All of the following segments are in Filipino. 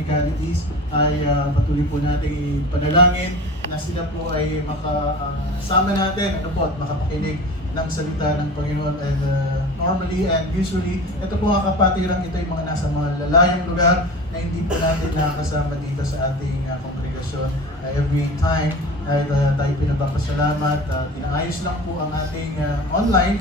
technicalities ay patuloy po nating ipanalangin na sila po ay makasama natin at makapakinig ng salita ng Panginoon. And normally and usually, ito po mga kapatirang, ito yung mga nasa mga lalayong lugar na hindi po natin nakakasama dito sa ating kongregasyon. Every time ay tayo pinagpapasalamat, inaayos lang po ang ating online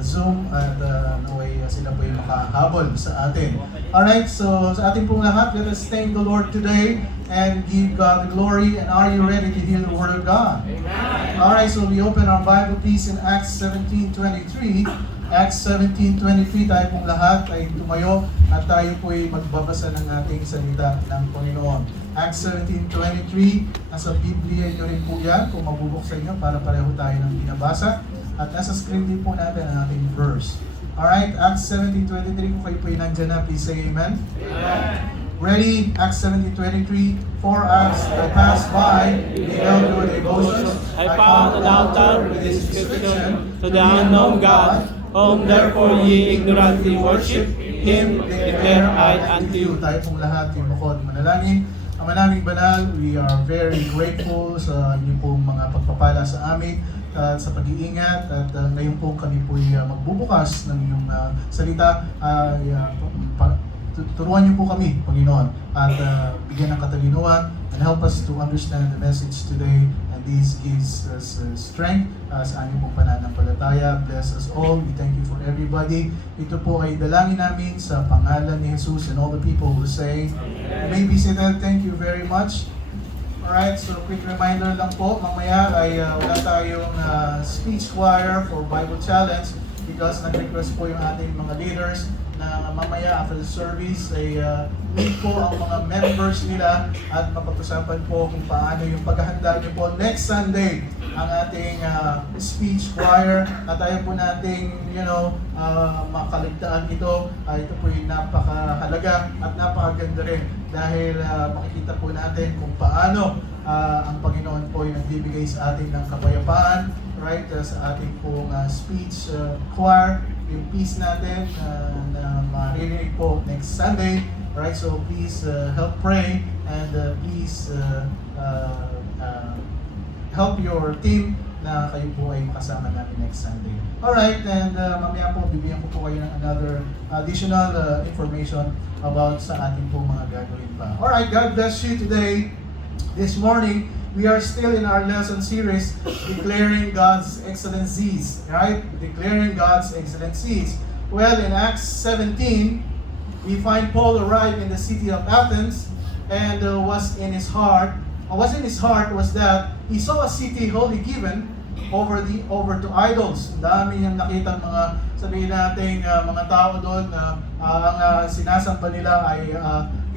Zoom at naway sila po yung makahabol sa atin. Alright, so sa ating pong lahat, let us thank the Lord today and give God the glory. And are you ready to hear the Word of God? Amen. Alright, so we open our Bible please in Acts 17:23. Acts 17:23, tayo pong lahat ay tumayo at tayo po ay magbabasa ng ating salita ng Panginoon. Acts 17:23, nasa Biblia nyo rin po yan kung mabubuksan nyo para pareho tayo ng binabasa. At nasa screen din po natin ang ating verse. Alright, Acts 17:23, kung kayo po ay nandyan na, please say amen. Amen. Ready? Acts 17:23. For as I passed by, beheld your devotions, I found an altar with this inscription, to the unknown God, whom therefore ye ignorantly worship, Him declare I unto you. Tayo pong lahat, yung bukod manalangin. Ama naming banal, we are very grateful sa inyong pong mga pagpapala sa amin at sa pag-iingat at ngayon po kami po ay magbubukas ng inyong salita. Turuan niyo po kami, Panginoon, at bigyan ng katalinuhan and help us to understand the message today. And this gives us strength sa aming pong pananampalataya. Bless us all. We thank you for everybody. Ito po ay dalangin namin sa pangalan ni Jesus, and all the people will say, you may be seated. Thank you very much. Alright, so quick reminder lang po, mamaya ay wala tayong speech choir for Bible Challenge because nag-request po yung ating mga leaders na mamaya after the service ay meet po ang mga members nila at mapag-usapan po kung paano yung paghahanda niyo po next Sunday ang ating speech choir at tayo po nating makaligtaan ito. Ito po yung napakahalaga at napakaganda rin dahil makikita po natin kung paano ang Panginoon po ay nagbibigay sa atin ng kapayapaan, right, sa ating pong speech choir, yung peace natin na maririnig po next Sunday. Right, so please help pray and please help your team na kayo po ay kasama namin next Sunday. Alright, and mamaya po bibigyan ko po kayo ng another additional information about sa ating po mga gagawin pa. Alright, God bless you today. This morning, we are still in our lesson series, Declaring God's Excellencies, right? Declaring God's Excellencies. Well, in Acts 17, we find Paul arrived in the city of Athens, and what's in his heart was that he saw a city wholly given over to idols. Dami niyang nakita mga, sabihin natin, mga tao doon na ang sinasamba nila ay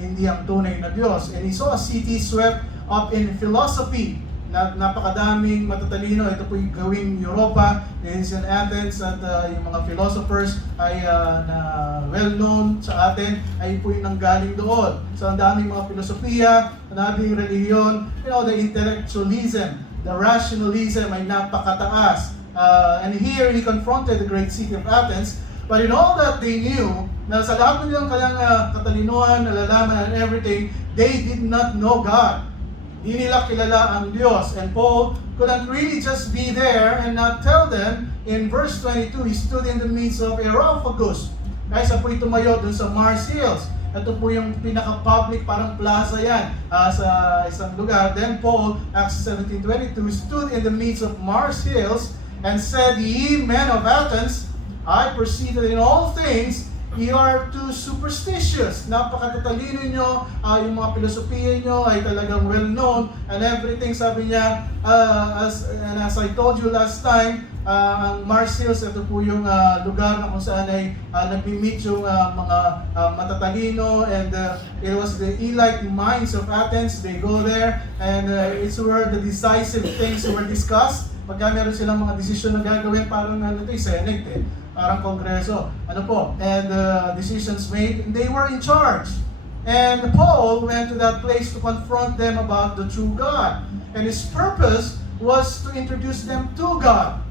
hindi ang tunay na Diyos. And he saw a city swept up in philosophy, na napakadaming matatalino. Ito po yung gawing Europa, in Athens, at yung mga philosophers ay na well-known sa atin ay po yung nanggaling doon. So ang daming mga filosofiya, ang daming relihiyon, the intellectualism, the rationalism ay napakataas. And here he confronted the great city of Athens, but in all that they knew, na sa lahat ng nilang kanyang katalinuhan, nalalaman and everything, they did not know God. Di nila kilala ang Diyos. And Paul couldn't really just be there and not tell them. In verse 22, he stood in the midst of Areopagus. Kaysa po tumayo dun sa Mars Hills. Ito po yung pinaka-public, parang plaza yan sa isang lugar. Then Paul, Acts 17:22, stood in the midst of Mars Hills and said, Ye men of Athens, I perceive that in all things you are too superstitious. Napakatatalino nyo, yung mga filosofiya nyo ay talagang well-known and everything. Sabi niya, as I told you last time, ang Mars Hills, ito po yung lugar na kung saan ay nag-meet yung mga matatalino, and it was the elite minds of Athens. They go there and it's where the decisive things were discussed. Pagka meron silang mga desisyon na gagawin, parang Senate parang kongreso, and decisions made, and they were in charge. And Paul went to that place to confront them about the true God. And his purpose was to introduce them to God.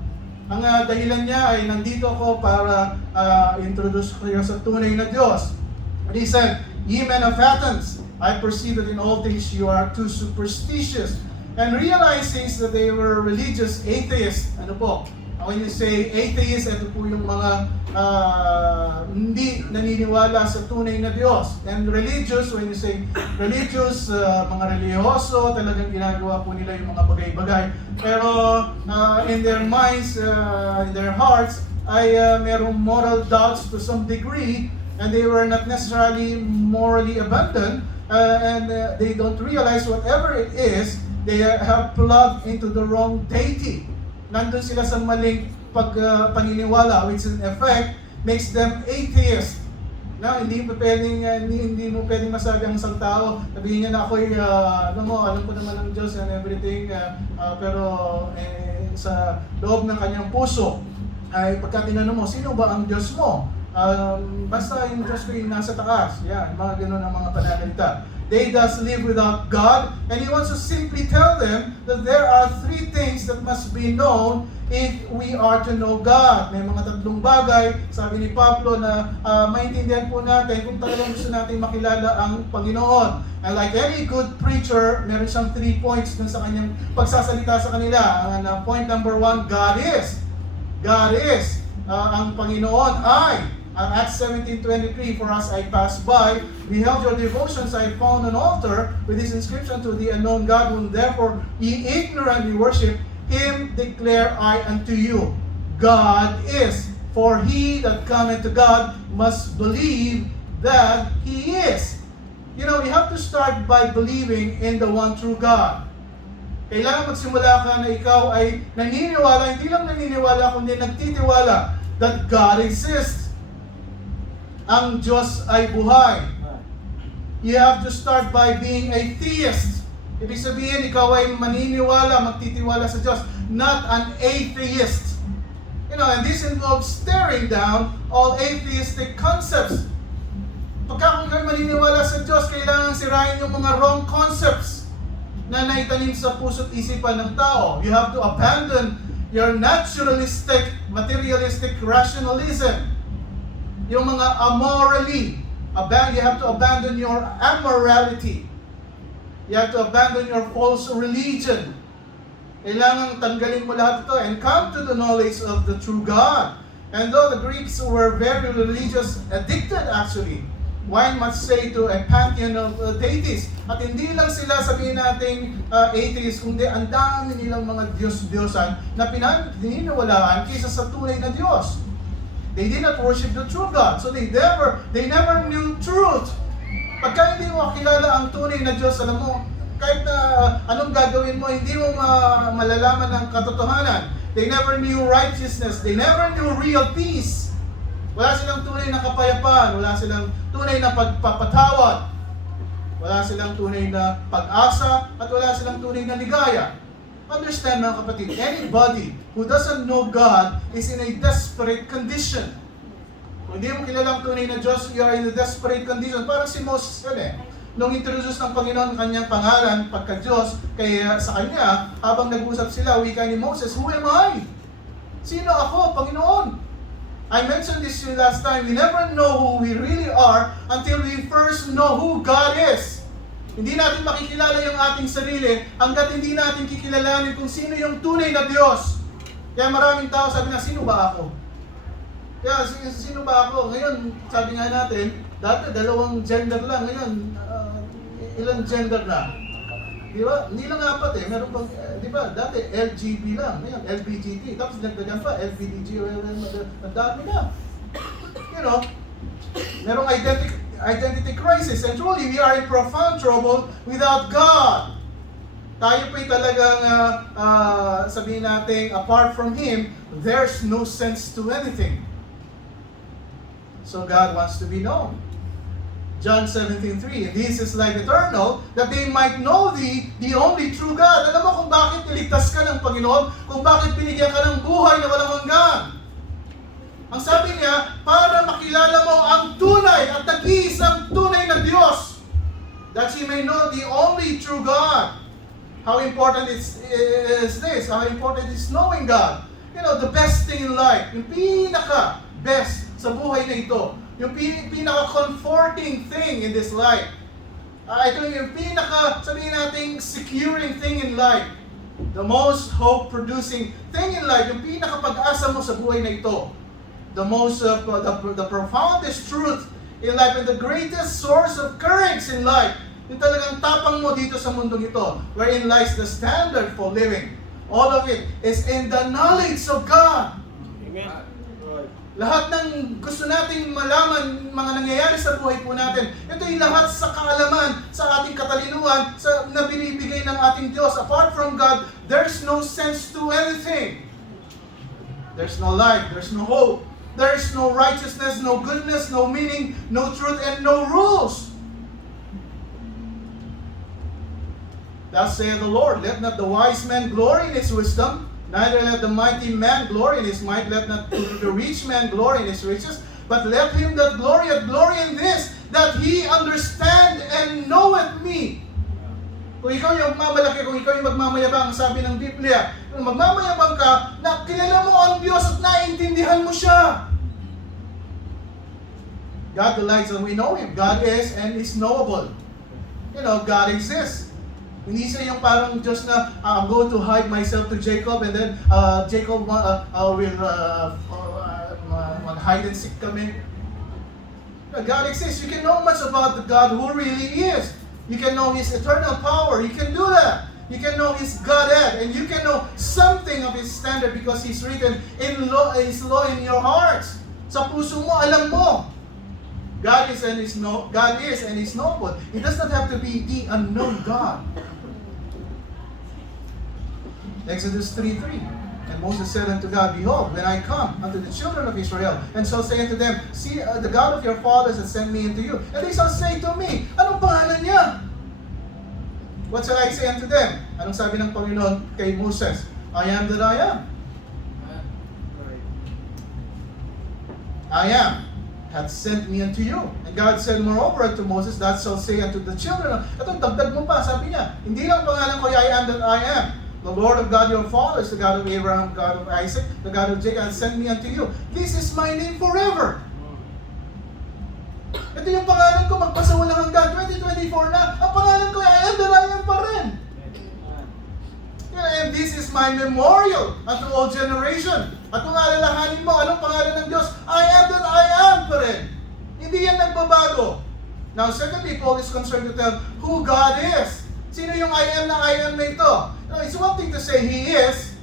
Ang dahilan niya ay nandito ako para introduce kayo sa tunay na Diyos. And he said, Ye men of Athens, I perceive that in all things you are too superstitious. And realizing that they were religious atheists, ano po? When you say atheist, ito po yung mga hindi naniniwala sa tunay na Diyos. And religious, when you say religious, mga reliyoso, talagang ginagawa po nila yung mga bagay-bagay. Pero in their minds, in their hearts, ay merong moral doubts to some degree, and they were not necessarily morally abandoned, and they don't realize whatever it is, they have plugged into the wrong deity. Nandun sila sa maling paniniwala, which in effect makes them atheist. Na hindi mo pwedeng masabi ang isang tao, sabihin niya na ako'y alam ko naman ang Diyos and everything, pero sa loob ng kanyang puso ay pagka tinanong mo, sino ba ang Diyos mo? Basta yung Diyos ko yung nasa taas. Yan, mga ganun ang mga pananalita. They thus live without God, and He wants to simply tell them that there are three things that must be known if we are to know God. May mga tatlong bagay, sabi ni Pablo, na maintindihan po natin kung talagang gusto natin makilala ang Panginoon. And like any good preacher, meron siyang 3 points dun sa kanyang pagsasalita sa kanila. And point number 1, God is. God is. Ang Panginoon ay. Acts 17:23, for as I passed by, beheld your devotions, I found an altar with this inscription, to the unknown God, whom therefore ye ignorantly worship, Him declare I unto you. God is. For he that cometh to God must believe that He is. You know, you have to start by believing in the one true God. Kailangan magsimula ka na ikaw ay naniniwala, hindi lang naniniwala, kundi nagtitiwala that God exists. Ang Diyos ay buhay. You have to start by being a theist. Ibig sabihin, ikaw ay maniniwala, magtitiwala sa Diyos, not an atheist. You know, and this involves staring down all atheistic concepts. Pagka kung kayo maniniwala sa Diyos, kailangan sirain yung mga wrong concepts na naitanim sa puso't isipan ng tao. You have to abandon your naturalistic, materialistic rationalism. Yung mga amorally, you have to abandon your amorality. You have to abandon your false religion. Kailangan tanggalin mo lahat ito and come to the knowledge of the true God. And though the Greeks were very religious, addicted actually, one must say, to a pantheon of deities. At hindi lang sila sabihin nating atheists, kundi ang dami nilang mga Diyos-Diyosan na pinaniniwalaan kaysa sa tunay na Diyos. They did not worship the true God. So they never knew truth. Pagka hindi mo kilala ang tunay na Diyos, alam mo, kahit na anong gagawin mo, hindi mo malalaman ang katotohanan. They never knew righteousness. They never knew real peace. Wala silang tunay na kapayapaan. Wala silang tunay na pagpapatawad. Wala silang tunay na pag-asa. At wala silang tunay na ligaya. Understand, mga kapatid, anybody who doesn't know God is in a desperate condition. Kung hindi mo kilala ang tunay na Diyos, you are in a desperate condition. Parang si Moses yan eh. Nung introduce ng Panginoon kanyang pangalan, pagka-Diyos, kaya sa kanya, habang nag-usap sila, wika ni Moses, who am I? Sino ako, Panginoon? I mentioned this to you last time, we never know who we really are until we first know who God is. Hindi natin makikilala yung ating sarili hanggat hindi natin kikilalanin kung sino yung tunay na Diyos. Kaya maraming tao sabi na, sino ba ako? Kaya sino ba ako? Ngayon, sabi nga natin, dati 2 gender lang. Ngayon, ilang gender na? Di ba? Hindi lang 4 eh. Meron pang, di ba? Dati LGB lang. Ngayon, LBGT. Tapos nagdagan pa, LBDG. Ang dami na. You know, merong identity crisis. And truly, we are in profound trouble without God. Tayo po'y talagang, sabihin natin, apart from Him, there's no sense to anything. So God wants to be known. John 17:3, this is life eternal, that they might know Thee, the only true God. Alam mo kung bakit niligtas ka ng Panginoon? Kung bakit binigyan ka ng buhay na walang hanggan? Ang sabi niya, para makilala mo ang tunay at nag-iisang tunay na Diyos, that you may know the only true God. How important is this? How important is knowing God? You know, the best thing in life, yung pinaka-best sa buhay na ito, yung pinaka-comforting thing in this life. Ito yung sabihin natin, securing thing in life. The most hope-producing thing in life, yung pinaka-pag-asa mo sa buhay na ito. The most, the profoundest truth in life and the greatest source of courage in life. Yung talagang tapang mo dito sa mundong ito, wherein lies the standard for living. All of it is in the knowledge of God. Amen. Lahat ng gusto nating malaman, mga nangyayari sa buhay po natin, ito'y lahat sa kaalaman, sa ating katalinuhan, na binibigay ng ating Diyos. Apart from God, there's no sense to anything. There's no life, there's no hope, there's no righteousness, no goodness, no meaning, no truth, and no rules. Thus saith the Lord, let not the wise man glory in his wisdom, neither let the mighty man glory in his might, let not the rich man glory in his riches, but let him that glorieth glory in this, that he understand and knoweth me. Kung ikaw yung magmamalaki, kung ikaw yung magmamayabang, sabi ng Biblia, kung magmamayabang ka, na kilala mo ang Diyos at naiintindihan mo siya. God delights when we know Him. God is and is knowable. You know, God exists. Hindi siya yung parang Diyos na I'm going to hide myself to Jacob and then Jacob will hide and seek kami. God exists. You can know much about the God who really is. You can know His eternal power. You can do that. You can know His Godhead. And you can know something of His standard because He's written in His law in your hearts. Sa puso mo, alam mo. God is and is noble. It does not have to be the unknown God. Exodus 3:3. And Moses said unto God, behold, when I come unto the children of Israel, and shall say unto them, see, the God of your fathers hath sent me unto you. And they shall say to me, anong pangalan niya? What shall I say unto them? Anong sabi ng Panginoon kay Moses? I am that I am. I am hath sent me unto you. And God said moreover unto Moses, that shall say unto the children of... Ito, dagdag mo pa, sabi niya, hindi lang pangalan ko, I am that I am. The Lord of God your fathers, the God of Abraham, God of Isaac, the God of Jacob, hath sent me unto you. This is my name forever. Ito yung pangalan ko, magpasawalang hanggang 2024 na. Ang pangalan ko, I am that I am pa rin. And this is my memorial unto all generation. At kung alalahanin mo, anong pangalan ng Diyos? I am that I am pa rin. Hindi yan nagbabago. Now, secondly, Paul is concerned to tell who God is. Sino yung I am na ito? Now, it's one thing to say He is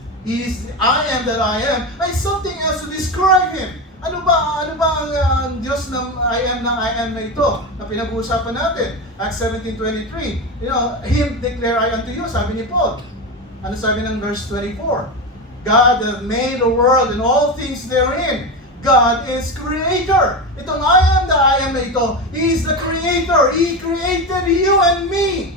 I am that I am. It's something else to describe Him. Ano ba ang Diyos ng I am na ito na pinag-uusapan natin? Acts 17:23. You know, Him declare I unto you, sabi ni Paul. Ano sabi ng verse 24? God that made the world and all things therein. God is creator. Itong I am na ito, He is the creator. He created you and me.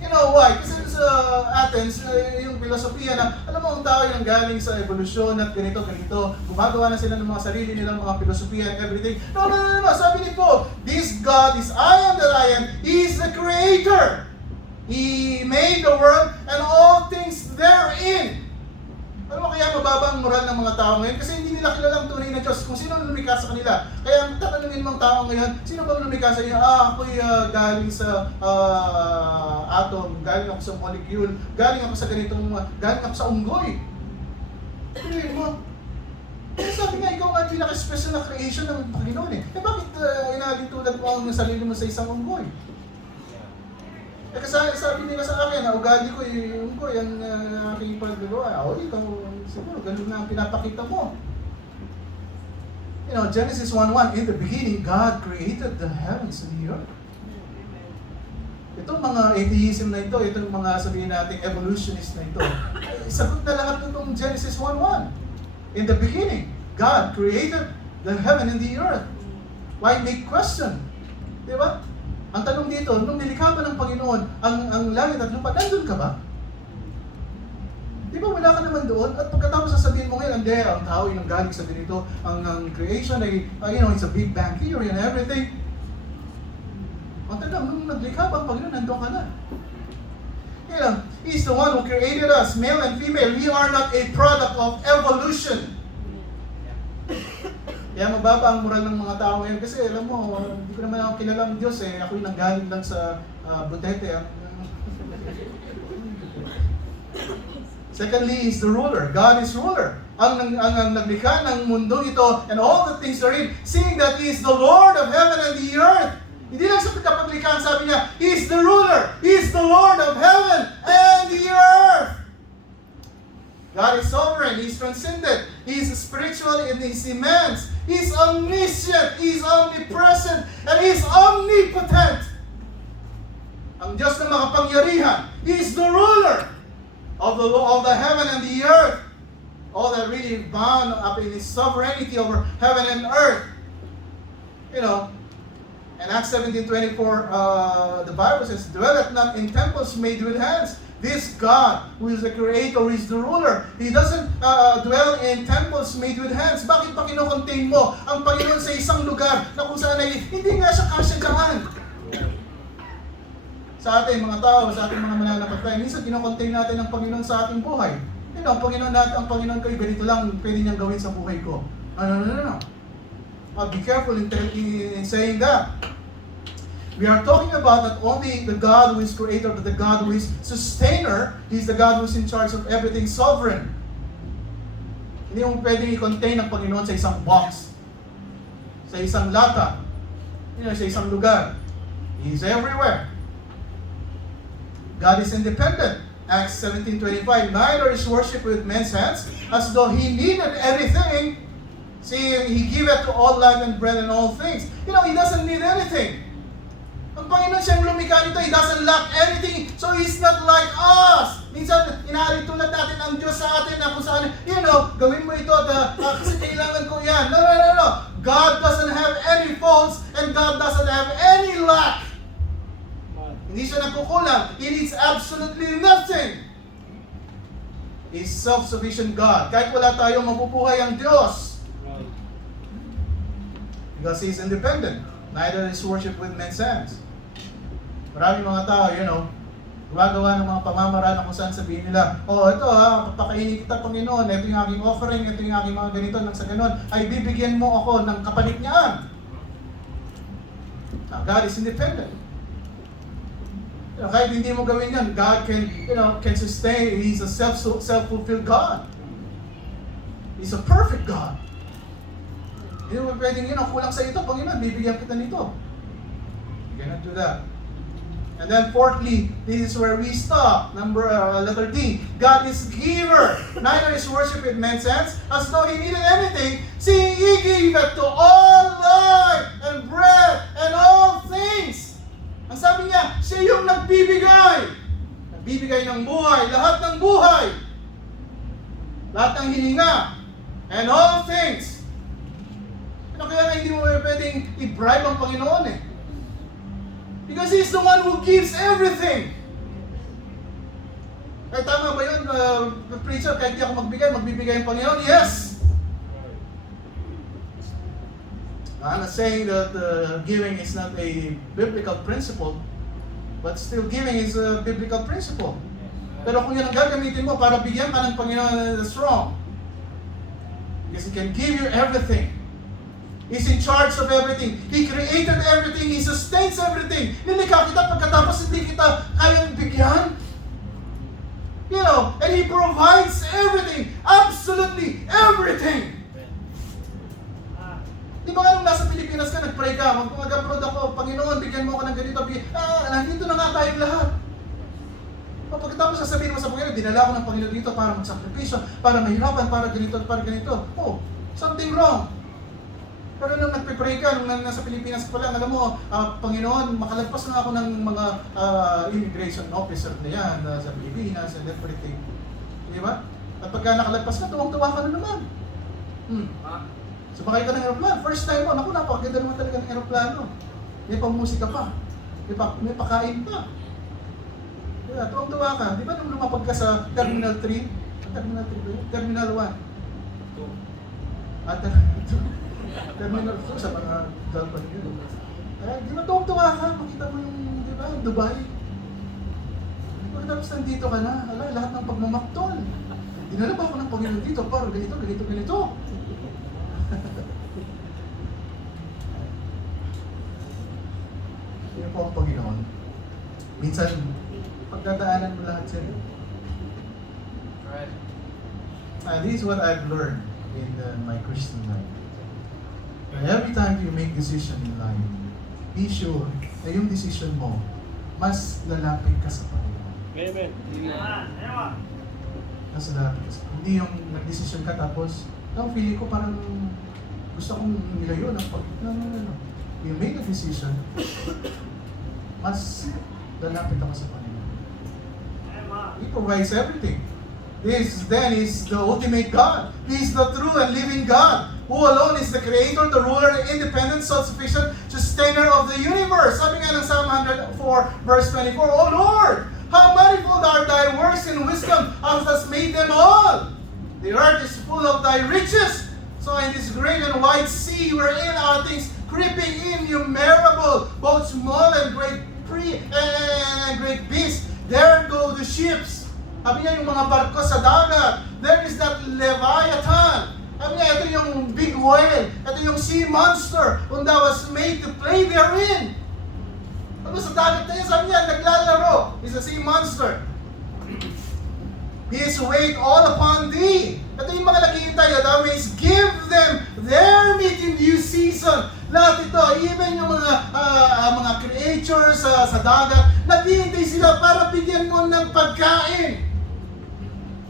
You know why? Kasi sa Athens, yung filosofiya na, alam mo, ang tao yung galing sa evolusyon at ganito. Gumagawa na sila ng mga sarili nilang mga filosofiya and everything. No. Sabi ni Paul, this God is I am that I am. He is the creator. He made the world and all things therein. Alam mo kaya mababa ang moral ng mga tao ngayon? Kasi hindi nila kilala ang tunay na Diyos kung sino ang lumikha sa kanila. Kaya tatanungin mong tao ngayon, sino bang lumikha sa inyo? Ako'y galing sa atom, galing ako sa molecule, galing ako sa galing ako sa unggoy. Sabihin mo, sabi nga, ikaw ang pinaka-special na creation ng Panginoon eh. Bakit inalintulad mo ang sarili mo sa isang unggoy? Kasi sabi nila sa akin, ugali ko yung unggoy, ang aking pagdagawa. Ikaw, siguro, ganun na ang pinapakita mo. You know, Genesis 1:1, in the beginning, God created the heavens and the earth. Itong mga atheism na ito, itong mga sabihin natin evolutionist na ito, sagot na lahat itong Genesis 1:1. In the beginning, God created the heaven and the earth. Why make question? Diba? Ang tanong dito, nung nilikha pa ng Panginoon ang langit at lupa, nandun ka ba? Di ba wala ka naman doon? At pagkatapos sasabihin mo ngayon, hindi, ang tao yung galing sa ganito, ang creation ay, it's a big bang theory and everything. Ang tanong, nung naglikha pa ang Panginoon, nandun ka na. He's the one who created us, male and female. We are not a product of evolution. Kaya mababa ang moral ng mga tao ngayon kasi alam mo, hindi ko naman ako kilala ang Diyos eh. Ako'y nanggaling lang sa butete. Secondly, He's the ruler. God is ruler. Ang naglikha ng mundong ito and all the things therein, seeing that He is the Lord of heaven and the earth. Hindi lang sa pagkapaglikhaan, sabi niya, He is the ruler. He is the Lord of heaven and the earth. God is sovereign. He is transcendent. He is spiritual and He is immense. He is omniscient. He is omnipresent. And He is omnipotent. Ang Diyos na makapangyarihan. He is the ruler of the heaven and the earth. All that really bound up in His sovereignty over heaven and earth. You know, in Acts 17:24, the Bible says, dwelleth not in temples made with hands. This God, who is the creator, who is the ruler, He doesn't dwell in temples made with hands. Bakit pa kinocontain mo ang Panginoon sa isang lugar na kung saan ay hindi nga siya kasya dyan? Sa ating mga tao, sa ating mga mananampalataya, minsan kinocontain natin ang Panginoon sa ating buhay. You know, ang Panginoon ko, ganito lang pwede niyang gawin sa buhay ko. No. Be careful in saying that. We are talking about not only the God who is creator, but the God who is sustainer. He's the God who is in charge of everything, sovereign. Hindi mo pwedeng i-contain ang Panginoon sa isang box, sa isang lata, sa isang lugar. He is everywhere. God is independent. Acts 17:25, neither is worship with men's hands, as though He needed anything, seeing He giveth to all life and bread and all things. He doesn't need anything. Ang Panginoon siyang lumikha nito, He doesn't lack anything, so He's not like us. Minsan, inaari tulad natin ang Diyos sa atin na kung saan, gawin mo ito kasi kailangan ko yan. No. God doesn't have any faults and God doesn't have any lack. Hindi siya nagkukulang. He needs absolutely nothing. He's self-sufficient God. Kahit wala tayong mabubuhay ang Diyos. Because He's independent. Neither is worship with men's hands. Maraming mga tao, gumagawa ng mga pamamaraan na kung saan sabihin nila, ito papakainin kita Panginoon, ito yung aking offering, ito yung aking mga ganito, nang sa ganon, ay bibigyan mo ako ng kapalit niyaan. Now, God is independent. Kahit hindi mo gawin yan, God can sustain. He's a self-fulfilled God. He's a perfect God. Hindi mo pwedeng kulang sa ito, Panginoon, bibigyan kita nito. You cannot do that. And then fourthly, this is where we stop. Letter D. God is giver. Neither is worship with men's hands, as though He needed anything, seeing He giveth to all life and bread and all things. Ang sabi niya, siya yung nagbibigay. Nagbibigay ng buhay, lahat ng buhay. Lahat ng hininga. And all things. Kaya hindi mo pwedeng i-bribe ang Panginoon eh. Because He's the one who gives everything. Kaya tama ba yun, preacher, kahit di ako magbibigay ang Panginoon? Yes! I'm not saying that giving is not a biblical principle, but still giving is a biblical principle. Pero kung yan ang gagamitin mo para bigyan ka ng Panginoon, that's wrong. Because He can give you everything. He's in charge of everything. He created everything. He sustains everything. Nilikha kita pagkatapos hindi kita kayang bigyan. And He provides everything. Absolutely everything. Di ba nga nung nasa Pilipinas ka, nag-pray ka, mag-abroad ako, Panginoon, bigyan mo ako ng ganito. Nandito na nga tayong lahat. Pagkatapos sasabihin mo sa Panginoon, dinala ko ng Panginoon dito para magsakripisyo, para mahirapan, para ganito. Something wrong. Pero nung nagpe-pray ka, nung nasa Pilipinas ka pa lang, alam mo, Panginoon, makalagpas na ako ng mga immigration officer na yan sa Pilipinas and everything. Di ba? At pagka nakalagpas ka, tuwang-tuwa ka na naman. Sumakay ka ng aeroplano. First time mo, napakaganda naman talaga ng aeroplano. May pamusika pa. May pakain pa. Diba? Tuwang-tuwa ka. Di ba nung lumapag ka sa Terminal 3? Terminal 3 ba yun? Terminal 1. Terminal 2 sa mga Jalpan yun. Di ba tuwang-tuwa ka? Makita mo yung, di ba, Dubai. Pagkatapos nandito ka na, lahat ng pagmamaktol. Dinala ba ako ng Panginoon dito para ganito. po ang Panginoon, minsan, pagdadaanan mo lahat sila. Right. This is what I've learned in my Christian life. And every time you make decision in life, be sure na yung decision mo, mas lalapit ka sa Panginoon. Amen. Mas lalapit ka sa Panginoon. Hindi yung nag-decision ka tapos, feeling ko parang gusto kong nilayo ng pag... No. You make a decision, mas lalapit ako sa Panginoon. He provides everything. This then is the ultimate God. He is the true and living God, who alone is the creator, the ruler, independent, self-sufficient, sustainer of the universe. Sabi nga ng Psalm 104, verse 24, O Lord, how manifold are thy works in wisdom, thou hast made them all. The earth is full of thy riches. So in this great and wide sea wherein are things creeping innumerable, both small and great great beasts. There go the ships. Sabi niya yung mga barko sa dagat. There is that Leviathan. Sabi niya, ito yung big whale. Ito yung sea monster whom thou was made to play therein. Ano sa dagat na yan? Sabi niya, naglalaro. Is a sea monster. His weight all upon thee. Ito yung mga naghihintay. Thou mayst give them their meat in due season. Lahat ito, even yung mga creatures sa dagat, naghihintay sila para bigyan mo ng pagkain.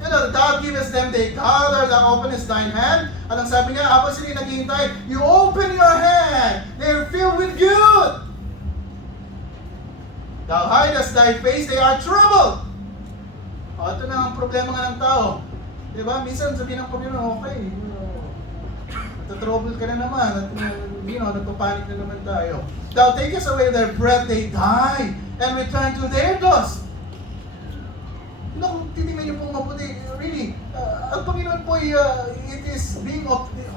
You know, thou givest them, they gather, thou openest thine hand. At ang sabi niya, habang sila naghihintay, you open your hand, they are filled with good. Thou hidest thy face, they are troubled. O, ito na ang problema nga ng tao. Diba? Minsan sabihin ng Panginoon, okay, trouble ka na naman at nagpapanik na naman tayo. Thou takest away their breath, they die, and return to their dust. Kung titingnan niyo pong mabuti, really, ang Panginoon po, it is being,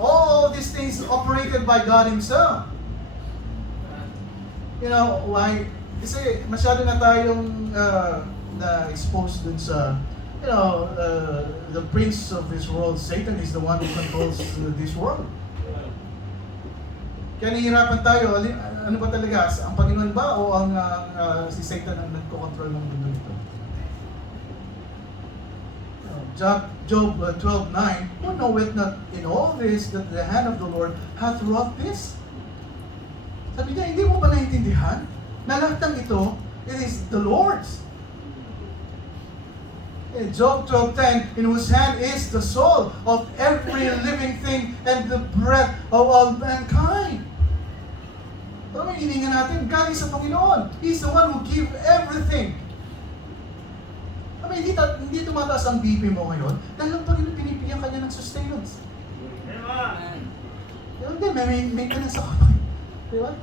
all these things operated by God Himself. You know, why? Kasi masyado na tayong na-exposed dun sa, the prince of this world, Satan, is the one who controls this world. Kaya nahihirapan tayo, ano ba talaga, ang Panginoon ba o ang si Satan ang nagko-control ng mundo nito? Job 12:9, who knoweth not in all this that the hand of the Lord hath wrought this? Sabi niya, hindi mo ba naintindihan na lahat ng ito, it is the Lord's. In Job 12:10, in whose hand is the soul of every living thing and the breath of all mankind. Pero may hininga natin, galing sa Panginoon. He's the one who gives everything. Hindi tumataas ang BP mo ngayon dahil ang Panginoon pinipigyan ka niya ng sustenance. Amen. Hindi, may maintenance ako. Diba?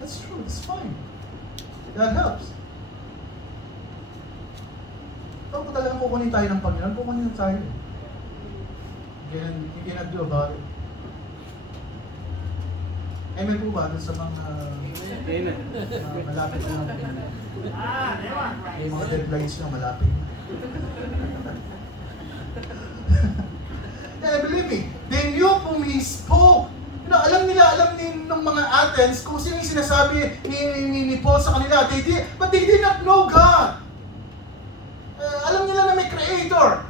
That's true, that's fine. That helps. Kung talagang kukunin tayo ng Panginoon, kukunin tayo. You cannot do about it. Amen po ba? Doon sa mga malapit na may mga deadlines na malapit na. And believe me, they knew whom He spoke. Alam din ng mga Athens kung sino yung sinasabi ni Paul sa kanila. But they did not know God. Alam nila na may creator.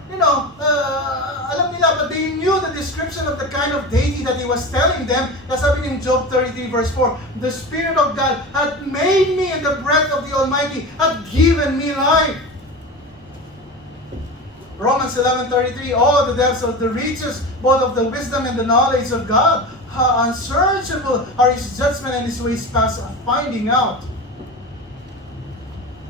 Alam nila, but they knew the description of the kind of deity that He was telling them. Sabi in Job 33 verse 4, the Spirit of God had made me, and the breath of the Almighty had given me life. Romans 11:33, the depths of the riches, both of the wisdom and the knowledge of God. How unsearchable are His judgment and His ways past finding out.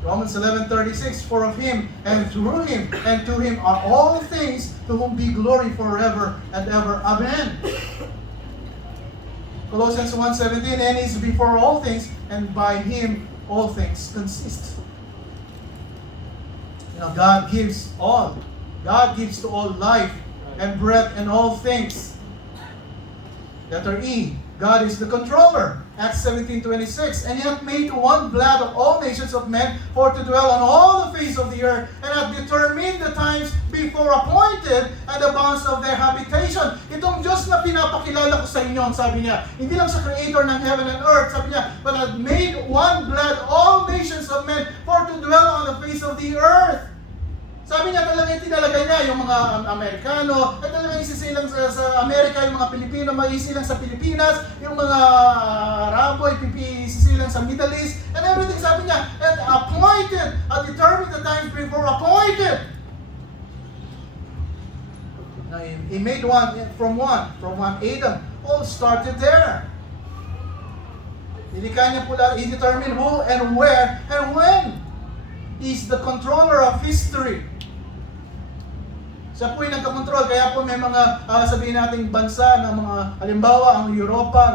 Romans 11:36, for of Him, and through Him, and to Him are all things, to whom be glory forever and ever. Amen. Colossians 1:17, and He is before all things, and by Him all things consist. God gives all. God gives to all life and breath and all things. Letter E, God is the controller. Acts 17:26. And he hath made one blood of all nations of men for to dwell on all the face of the earth, and hath determined the times before appointed and the bounds of their habitation. Itong Diyos na pinapakilala ko sa inyo, ang sabi niya, hindi lang sa creator ng heaven and earth, sabi niya, but hath made one blood all nations of men for to dwell on the face of the earth. Sabi niya talaga tinalagay niya yung mga Amerikano, at talagang isisilang sa Amerika, yung mga Pilipino, maisilang sa Pilipinas, yung mga Arabo, isisilang sa Middle East, and everything, sabi niya, and appointed, determined the times before appointed. Now, he made one from one Adam, all started there. Nilikha niya pula, he determined who and where and when. He's the controller of history. Siya po yung nagkakontrol, kaya po may mga sabihin nating bansa na mga, halimbawa ang Europa,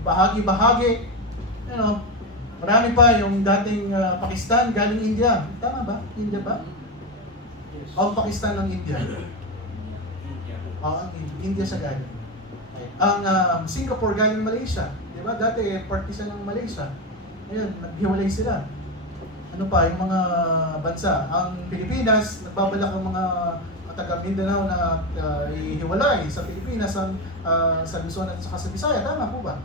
bahagi-bahagi. You know, marami pa yung dating Pakistan, galing India. Tama ba? India ba? O Pakistan ng India? India sa galing. Ang Singapore galing Malaysia. Di ba? Dati partisan ng Malaysia. Ngayon, naghiwalay sila. Ano pa, yung mga bansa. Ang Pilipinas, nagbabalak ang mga taga Mindanao na ihiwalay sa Pilipinas sa Luzon at sa Visaya. Tama po ba?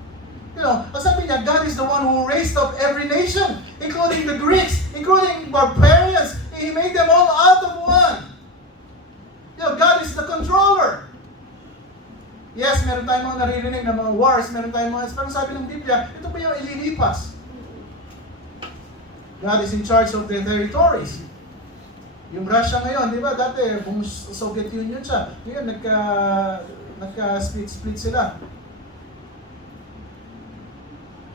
You know, ang sabi niya, God is the one who raised up every nation, including the Greeks, including barbarians. He made them all out of one. You know, God is the controller. Yes, meron tayong mga naririnig na mga wars, meron tayong mga, pero sabi ng Biblia, ito pa yung ililipas. God is in charge of their territories. Yung Russia ngayon, di ba, dati, buong Soviet Union siya. Ngayon, nagka-split sila.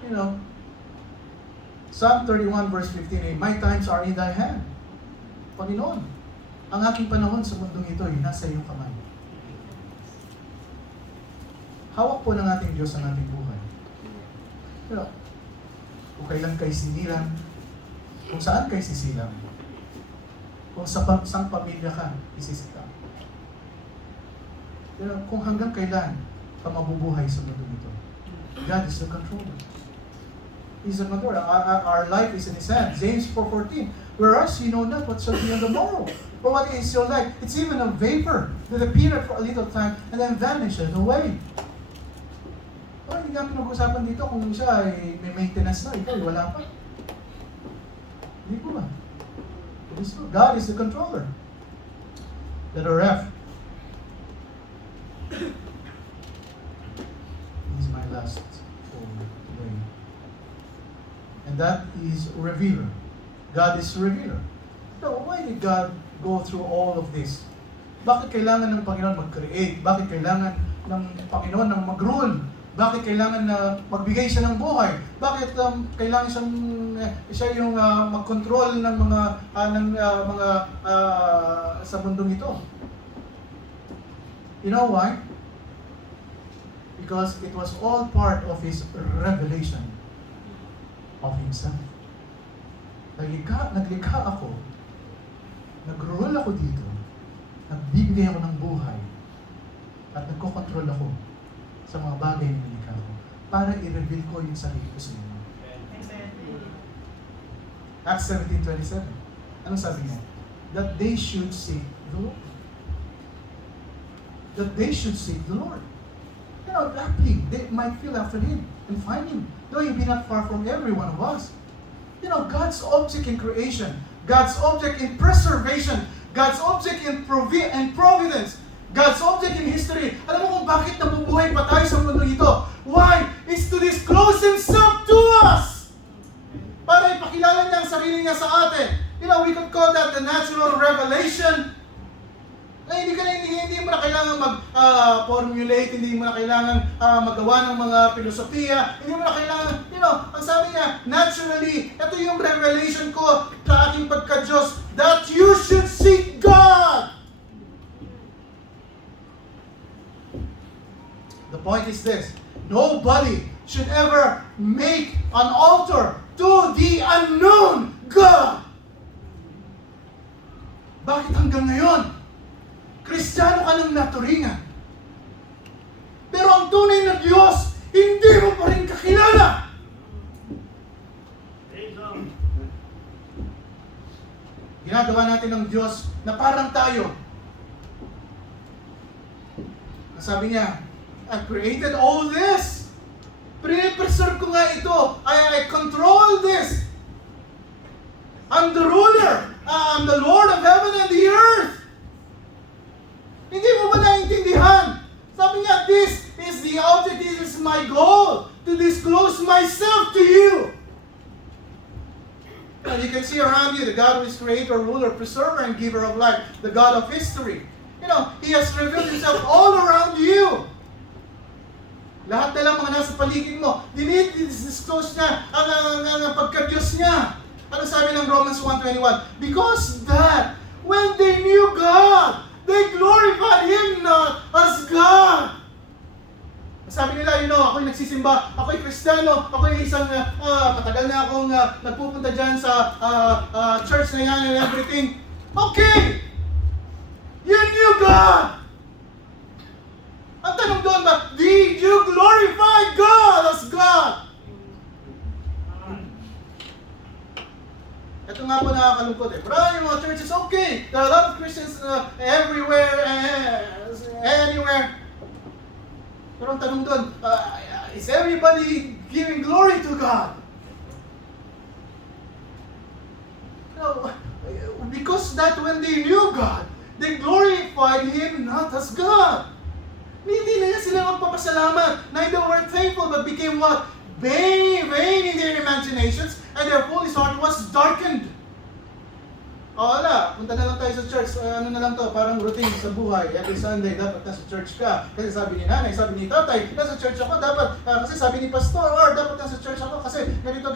You know, Psalm 31 verse 15, my times are in thy hand. Panginoon, ang aking panahon sa mundong ito ay nasa iyong kamay. Hawak po ng ating Diyos ang ating buhay. You know, kung kailan kayo sinilang, kung saan kayo sisilang, kung sa sang pamilya ka, isisilang. Pero kung hanggang kailan ka mabubuhay sa mundo ito, God is the controller. He's the controller. Our life is in His hand. James 4:14. Whereas you know not what shall be on the morrow. But what is your life? It's even a vapor that appeareth for a little time and then vanisheth away. Oh, hindi nga pinag-usapan dito kung siya ay may maintenance na, ikaw wala pa. Hindi po ba? God is the controller. Letter F. This is my last for today. And that is revealer. God is revealer. So, why did God go through all of this? Bakit kailangan ng Panginoon mag-create? Bakit kailangan ng Panginoon ng mag-rule? Bakit kailangan na magbigay siya ng buhay? Bakit kailangan siya yung mag-control ng mga sa mundong ito? You know why? Because it was all part of His revelation of Himself. Naglikha ako, nag-rule ako dito, nagbibigay ako ng buhay, at nagko-control ako sa mga bagay na nilikha ko para i-reveal ko yung sarili ko sa inyo. Acts 17:27. Anong sabi niya? That they should seek the Lord. That they should seek the Lord. You know, rapidly, they might feel after Him and find Him, though He be not far from every one of us. You know, God's object in creation, God's object in preservation, God's object in providence, God's object in history. Alam mo kung bakit nabubuhay pa tayo sa mundo ito? Why? It's to disclose Himself to us! Para ipakilala niya ang sarili niya sa atin. You know, we could call that the natural revelation. Na hindi mo na kailangan mag-formulate, hindi mo na kailangan magawa ng mga filosofiya, hindi mo na kailangan, you know, ang sabi niya, naturally, ito yung revelation ko sa ating pagka-Diyos, that you should seek God! The point is this, nobody should ever make an altar to the unknown God. Bakit hanggang ngayon, Kristiyano ka ng naturingan? Pero ang tunay na Diyos, hindi mo pa rin kakilala. Ginagawa natin ng Diyos na parang tayo. Sabi niya, I created all this. Pre-preserve ko nga ito. I control this. I'm the ruler. I'm the Lord of heaven and the earth. Hindi mo ba naiintindihan? Sabi niya, this is the object, this is my goal, to disclose myself to you. And you can see around you the God who is creator, ruler, preserver, and giver of life, the God of history. You know, He has revealed Himself all around you. Lahat na lang mga nasa paligid mo, dinidisclose niya ang pagka-Diyos niya. Ano sabi ng Romans 1:21? Because that, when they knew God, they glorified Him not as God. Sabi nila, ako'y nagsisimba, ako'y Kristiyano, ako'y isang, matagal na akong nagpupunta dyan sa church na yan and everything. Okay! You knew God! Ang tanong doon ba, did you glorify God as God? Ito nga po nakakalungkot eh. Marami yung mga churches, okay. There are a lot of Christians everywhere, anywhere. Pero ang tanong doon, is everybody giving glory to God? No, because that when they knew God, they glorified Him not as God. Hindi na sila magpapasalamat. Neither were thankful but became what? Vain in their imaginations, and their foolish heart was darkened. Wala. Punta na lang tayo sa church. Ano na lang to? Parang routine sa buhay. Every Sunday, dapat nasa church ka. Kasi sabi ni nanay, sabi ni tatay, nasa church ako. Dapat, kasi sabi ni pastor, or dapat nasa church ako kasi ganito.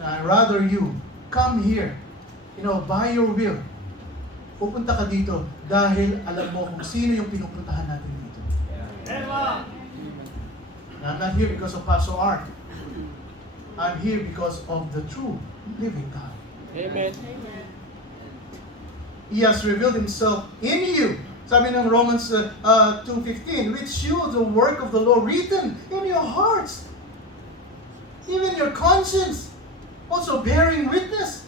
I'd rather you come here, by your will. Pupunta ka dito dahil alam mo kung sino yung pinupuntahan natin dito. I'm not here because of Pastor Art. I'm here because of the true living God. Amen. He has revealed Himself in you. Sabi ng Romans 2:15, which shows the work of the law written in your hearts. Even your conscience also bearing witness.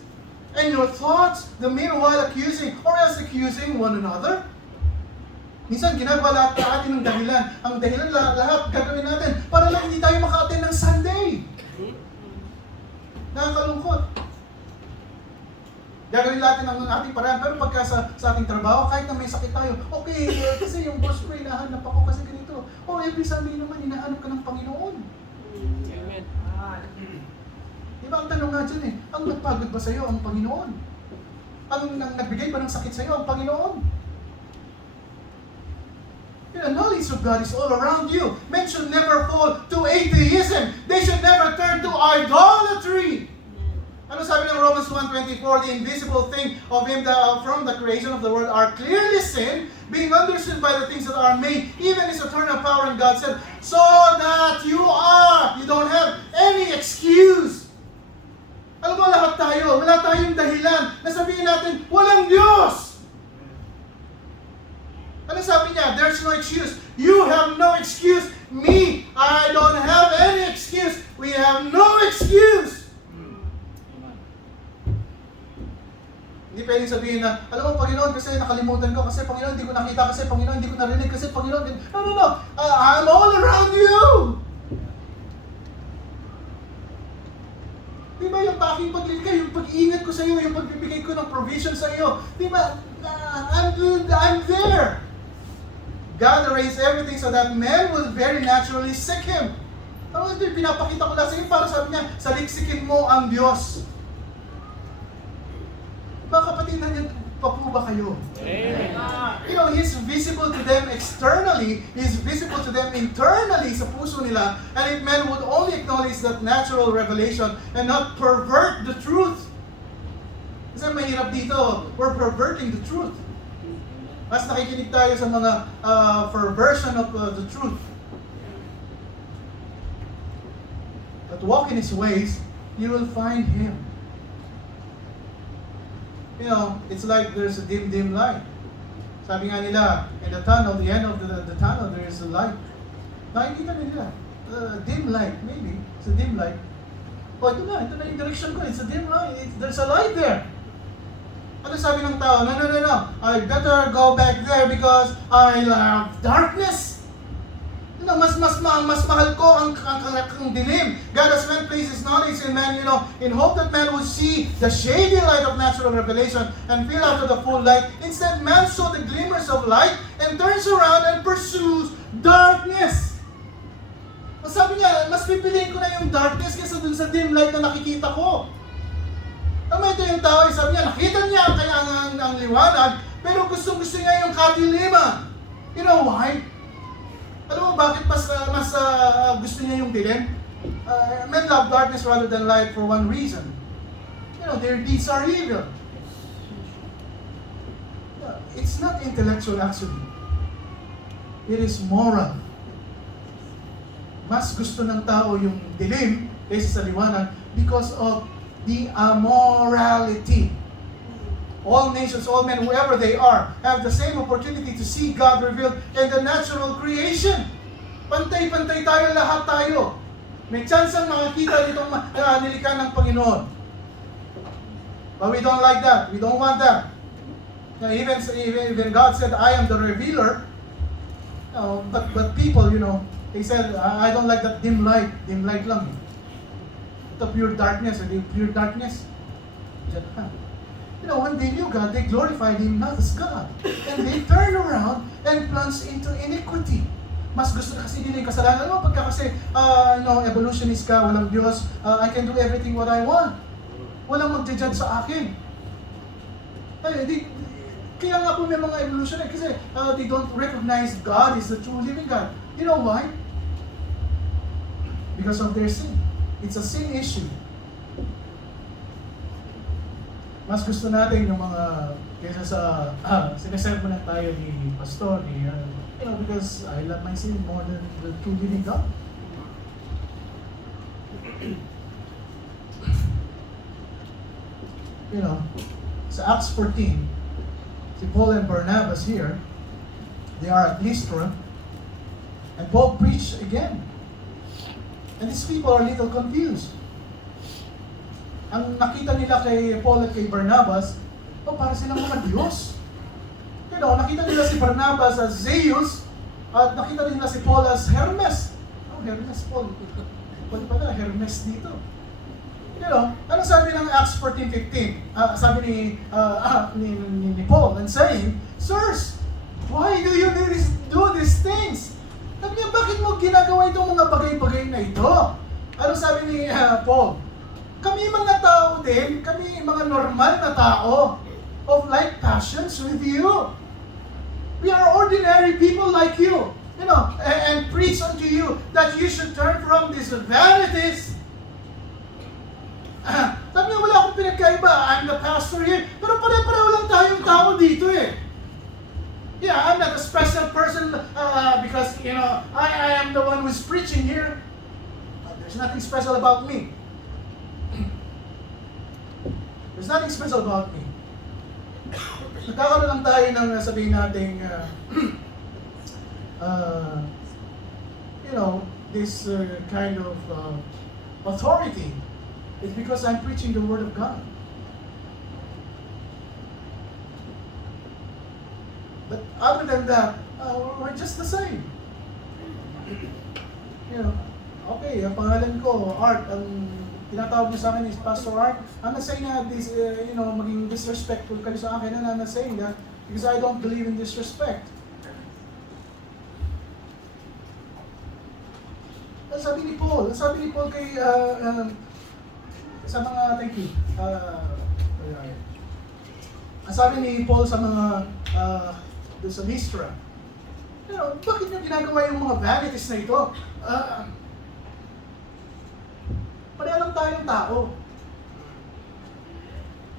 And your thoughts, the meanwhile accusing one another. Minsan ginagawa lahat natin ng dahilan. Ang dahilan lahat gagawin natin para lang hindi tayo maka-attend ng Sunday. Nakakalungkot. Gagawin natin ang ating paraan. Pero pagka sa ating trabaho, kahit na may sakit tayo, okay, kasi yung boss ko, hinahanap ako kasi ganito. Every Sunday naman, hinahanap ka ng Panginoon. Amen. Diba ang tanong nga dyan ang nagpagod ba sa'yo ang Panginoon? Ang nagbigay ba ng sakit sa'yo ang Panginoon? The knowledge of God is all around you. Men should never fall to atheism. They should never turn to idolatry. Ano sabi ng Romans 1:24? The invisible thing of Him that from the creation of the world are clearly seen, being understood by the things that are made, even His eternal power. And God said, so that you don't have any excuse. Alam mo, lahat tayo, wala tayong dahilan na sabihin natin, walang Diyos. Ano sabi niya? There's no excuse. You have no excuse. Me, I don't have any excuse. We have no excuse. Hindi pwedeng sabihin na, alam mo, Panginoon, kasi nakalimutan ko, kasi Panginoon, hindi ko nakita, kasi Panginoon, hindi ko narinig, kasi Panginoon, no. I'm all around you. Diba yung aking paglilikha, yung pag-iingat ko sa iyo, yung pagbibigay ko ng provision sa iyo. Diba, I'm there. God arranged everything so that man will very naturally seek Him. Ano ito yung pinapakita ko lang sa iyo? Para sabi niya, saliksikin mo ang Diyos. Mga kapatid, nandiyan pa po ba kayo? Amen. He's visible to them externally, He's visible to them internally sa puso nila, and if men would only acknowledge that natural revelation and not pervert the truth. Kasi mahirap dito, we're perverting the truth. Mas nakikinig tayo sa mga perversion of the truth. But walk in His ways, you will find Him. It's like there's a dim light. Sabi nga nila, in the tunnel, the end of the tunnel, there is a light. Nakikita nila. Dim light, maybe. It's a dim light. Ito na yung direction ko. It's a dim light. There's a light there. Ano sabi ng tao? No. I better go back there because I love darkness. Mas mahal ko ang dilim. God has meant places knowledge in man, in hope that man would see the shady light of natural revelation and feel after the full light. Instead, man saw the glimmers of light and turns around and pursues darkness. Sabi niya, mas pipiliin ko na yung darkness kaysa dun sa dim light na nakikita ko. Ito yung tao, sabi niya, nakita niya kaya ang liwanag, pero gusto niya yung kadiliman. You know why? Alam mo bakit mas gusto niya yung dilim? Men love darkness rather than light for one reason. Their deeds are evil. It's not intellectual actually. It is moral. Mas gusto ng tao yung dilim kaysa sa liwanag because of the amorality. All nations, all men, whoever they are, have the same opportunity to see God revealed in the natural creation. Pantay-pantay tayo, lahat tayo. May chance ang makakita ditong nilikha ng Panginoon. But we don't like that. We don't want that. Even God said, I am the revealer. But people, they said, I don't like that dim light. Dim light lang. The pure darkness, pure darkness. When they knew God, they glorified Him not as God. And they turned around and plunged into iniquity. Mas gusto na kasi nila yung kasalanan. Pagka kasi, evolutionist ka, walang Diyos, I can do everything what I want. Walang mag-judge sa akin. Kaya nga po may mga evolutionist kasi they don't recognize God is the true living God. You know why? Because of their sin. It's a sin issue. Mas gusto natin yung mga, kaysa sa, sinasermonan tayo ni Pastor, because I love my sin more than the true living God. Sa Acts 14, si Paul and Barnabas here, they are at Lystra, and Paul preached again. And these people are a little confused. Ang nakita nila kay Paul at kay Barnabas, para silang mga Diyos. Nakita nila si Barnabas as Zeus, at nakita nila si Paul as Hermes. Hermes, Paul. Paul pala, Hermes dito. Ano sabi ng Acts 14:15? Sabi ni Paul, and saying, Sirs, why do you do these things? Sabi niya, bakit mo ginagawa itong mga bagay-bagay na ito? Ano sabi ni Paul? Kami mga tao din, kami mga normal na tao of like passions with you. We are ordinary people like you, and preach unto you that you should turn from these vanities. Sabi niya, wala akong pinagkaiba, I'm the pastor here, pero pare-pareho lang tayong tao dito eh. Yeah, I'm not a special person because, I am the one who's preaching here. There's nothing special about me. There's nothing special about me. Nagkakaroon lang tayo ng sabihin natin, this kind of authority. It's because I'm preaching the Word of God. But other than that, we're just the same. Okay, ang pangalan ko, Art, ang tinatawag niyo sa akin is Pastor Art. I'm not saying that this, maging disrespectful kayo sa akin, and I'm not saying that because I don't believe in disrespect. Ang sabi ni Paul kay, sa mga, thank you, ang sabi ni Paul sa mga, sa Lystra, bakit niyo ginagawa yung mga vanities na ito? Pareho lang tayong tao.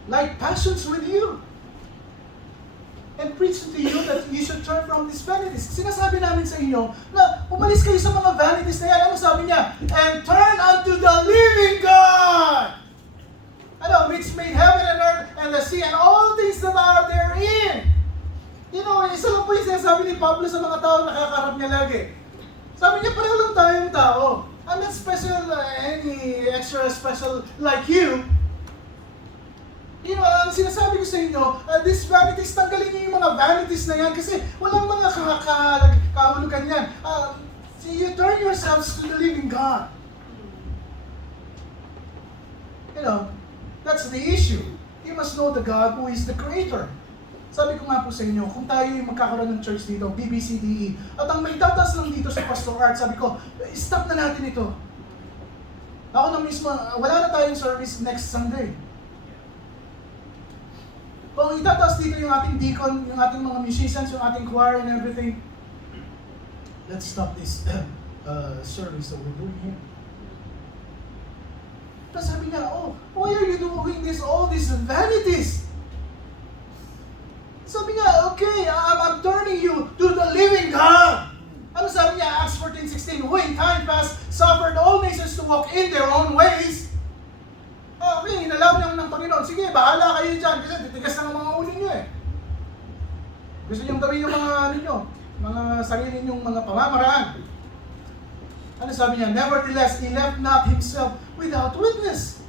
Like passions with you. And preach to you that you should turn from these vanities. Sinasabi namin sa inyo na umalis kayo sa mga vanities na yan. Ano sabi niya? And turn unto the living God! Which made heaven and earth and the sea and all things that are therein. isa lang po yung sinasabi ni Pablo sa mga tao na nakakarap niya lagi. Sabi niya, pareho lang tayong tao. I'm not special, any extra special like you. You know, ang sinasabi ko sa inyo, these vanities, tanggalin niyo yung mga vanities na yan kasi walang mga kahulugan yan. See, you turn yourselves to the living God. You know, that's the issue. You must know the God who is the Creator. Sabi ko nga po sa inyo, kung tayo yung magkakaroon ng church dito, BBCDE, at ang may tatas lang dito sa Pastor Art, sabi ko, stop na natin ito. Ako na mismo, wala na tayong service next Sunday. Kung itataas dito yung ating deacon, yung ating mga musicians, yung ating choir and everything, let's stop this service that we're doing here. Tapos sabi niya, oh, why are you doing this, all these vanities? Sabi niya, okay, I'm turning you to the living God. Ano sabi niya, Acts 14:16, who in time past suffered all nations to walk in their own ways. Okay, inalaw niyo ng Panginoon. Sige, bahala kayo dyan kasi titigas na ng mga ulo niyo eh. Gusto niyong gawin yung mga ano niyo, mga sarili niyong mga pamamaraan. Ano sabi niya? Nevertheless, he left not himself without witness.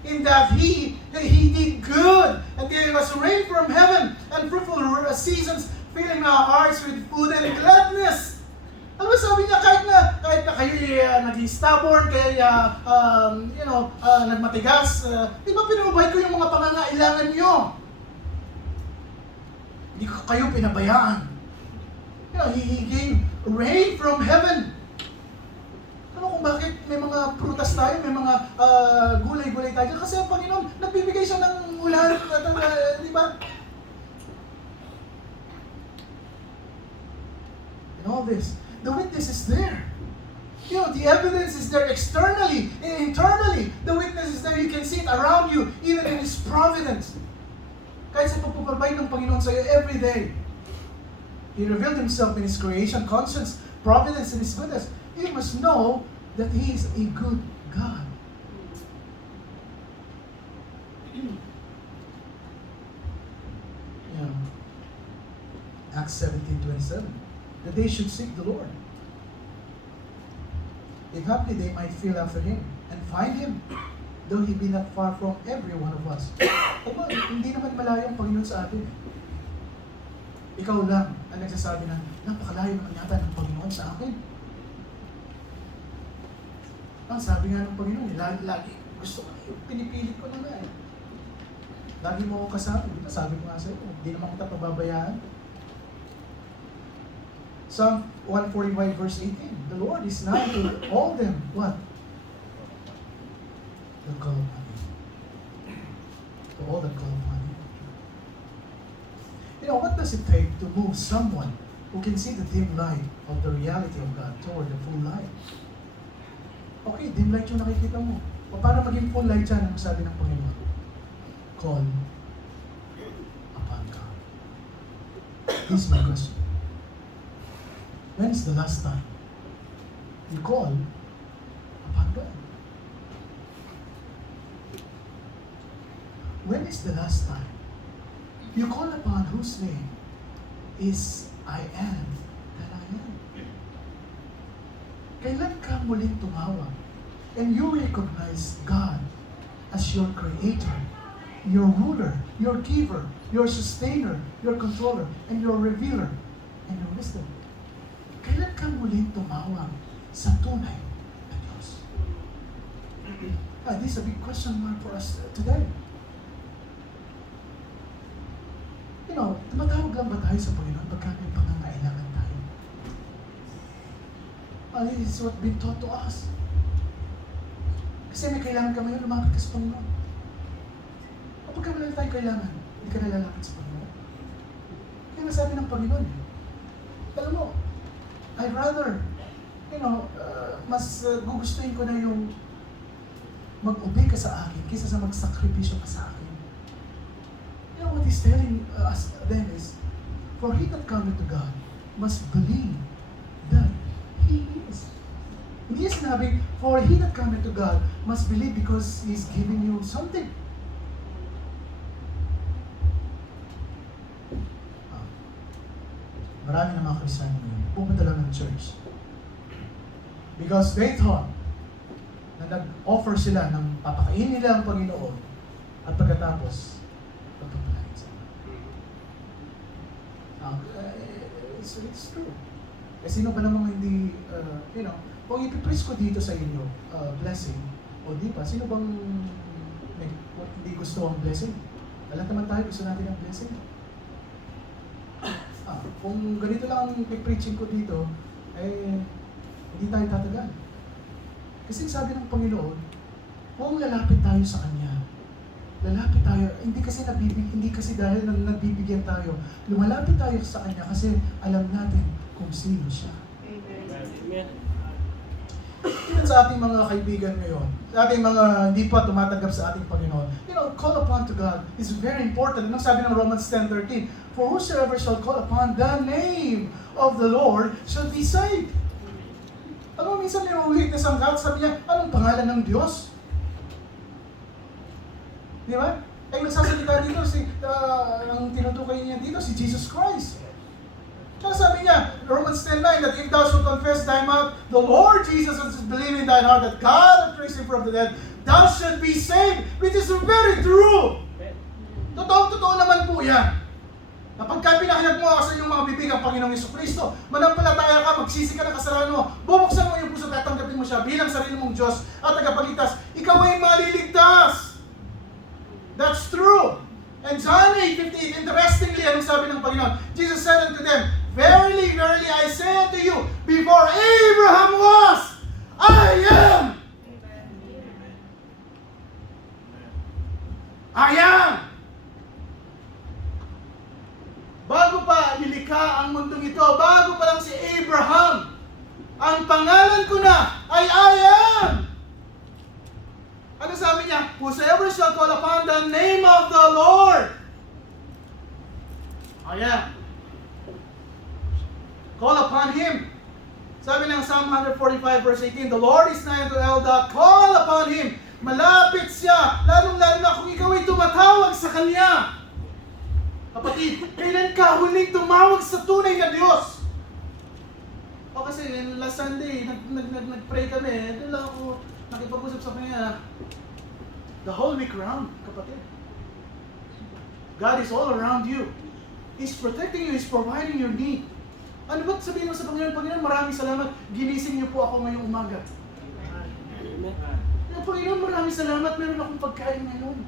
In that he did good, and there was rain from heaven, and fruitful seasons, filling our hearts with food and gladness. Ano ba sabi niya, kahit na kayo naging stubborn, kaya nagmatigas, di ba pinubay ko yung mga pangangailangan niyo? Hindi ko kayo pinabayaan. You know, he gave rain from heaven. Ano kung bakit may mga prutas tayo, may mga gulay-gulay tayo? Kasi ang Panginoon, nagbibigay siya ng ulan, di ba? And all this, the witness is there. You know, the evidence is there externally, internally. The witness is there. You can see it around you, even in His providence. Kahit sa pagpapabay ng Panginoon sa'yo every day. He revealed Himself in His creation, conscience, providence, and His goodness. You must know that He is a good God. Yeah. Acts 17:27. That they should seek the Lord. If haply they might feel after Him and find Him, though He be not far from every one of us. Aba, hindi naman malayo ang Panginoon sa atin. Ikaw lang ang nagsasabi na, napakalayo naman yata ng Panginoon sa akin. Ang sabi nga ng Panginoon, lagi gusto ko na, pinipilit ko na nga eh. Lagi mo ako kasama, di ba? Sabi ko nga sa'yo, hindi naman kita pababayaan. Psalm 145 verse 18, the Lord is nigh to all them, what? The call upon Him. To all that call upon Him. You know, what does it take to move someone who can see the dim light of the reality of God toward the full light? Okay, dim light yung nakikita mo. O para maging full light yan, ang sabi ng Panginoon? Call upon God. This is my question. When is the last time you call upon God? When is the last time you call upon whose name is I am that I am? Kailan ka muling tumawag and you recognize God as your creator, your ruler, your giver, your sustainer, your controller, and your revealer, and your wisdom? Kailan ka muling tumawag sa tunay na Diyos? This is a big question mark for us today. You know, tumatawag lang ba tayo sa Panginoon pagka may pangangailangan tayo? This is what been taught to us. Kasi may kailangan ka ngayon, lumapit ka sa Panginoon. O pagka wala tayong kailangan, hindi ka nalalapit sa Panginoon. Kaya nasabi ng Panginoon, alam mo, I'd rather, mas gugustuhin ko na yung mag-obey ka sa akin kaysa sa magsakripisyo ka sa akin. You know what He's telling us then is, for he that cometh to God must believe that He is. Hindi niya sinabi, for he that cometh to God must believe because He's giving you something. marami ng mga Kristiyano ngayon, pupunta lang ng church. Because they thought na nag-offer sila ng papakain nila ang Panginoon at pagkatapos, pagpapalain sila. It's true. Eh, sino ba namang hindi, kung ipipreach ko dito sa inyo, blessing, o di ba, sino bang hindi gusto ang blessing? Alam naman tayo, gusto natin ang blessing. Kung ganito lang ang preaching ko dito, hindi tayo tatagal. Kasi sabi ng Panginoon, kung lalapit tayo sa Kanya, lalapit tayo, hindi kasi dahil nagbibigyan tayo, lumalapit tayo sa Kanya kasi alam natin kung sino siya. Amen. Even sa ating mga kaibigan ngayon, sa ating mga hindi pa tumatanggap sa ating Panginoon, call upon to God is very important. Anong sabi ng Romans 10:13? For whosoever shall call upon the name of the Lord shall be saved. Minsan may witness ang God, sabi niya, anong pangalan ng Diyos? Di ba? Nagsasalita dito, ang tinutukoy niya dito, si Jesus Christ. Kaya sabi niya, Romans 10:9, that if thou shalt confess thy mouth, the Lord Jesus, and believe in thine heart that God hath raised him from the dead, thou shalt be saved, which is very true. Totoo naman po yan. Kapag pinahayag mo sa iyong mga bibig ang Panginoong Jesucristo, manampalataya ka, magsisi ka ng kasalanan mo, bubuksan mo yung puso at tatanggapin mo siya bilang sarili mong Diyos at tagapagligtas, ikaw ay maliligtas. That's true. And John 8:58, interestingly, anong sabi ng Panginoon? Jesus said unto them, verily, verily, I say unto you, before Abraham was, I am. I am. Bago pa nilikha ang mundong ito, bago pa lang si Abraham, ang pangalan ko na ay I am. Ano sabi niya? Whosoever shall call upon the name of the Lord, I am. Call upon Him. Sabi ng Psalm 145 verse 18, the Lord is nigh unto all that call upon Him. Malapit siya, lalong-lalo na kung ikaw ay tumatawag sa Kanya. Kapatid, kailan ka huling tumawag sa tunay na Diyos? O kasi last Sunday, nag-pray kami, doon lang ako nakipag-usap sa Kanya. The whole week round, kapatid. God is all around you. He's protecting you, He's providing your need. Ano ba't sabihin mo sa Panginoon, Panginoon, maraming salamat, ginising niyo po ako ngayong umaga. Amen. Panginoon, maraming salamat, meron akong pagkain ngayon.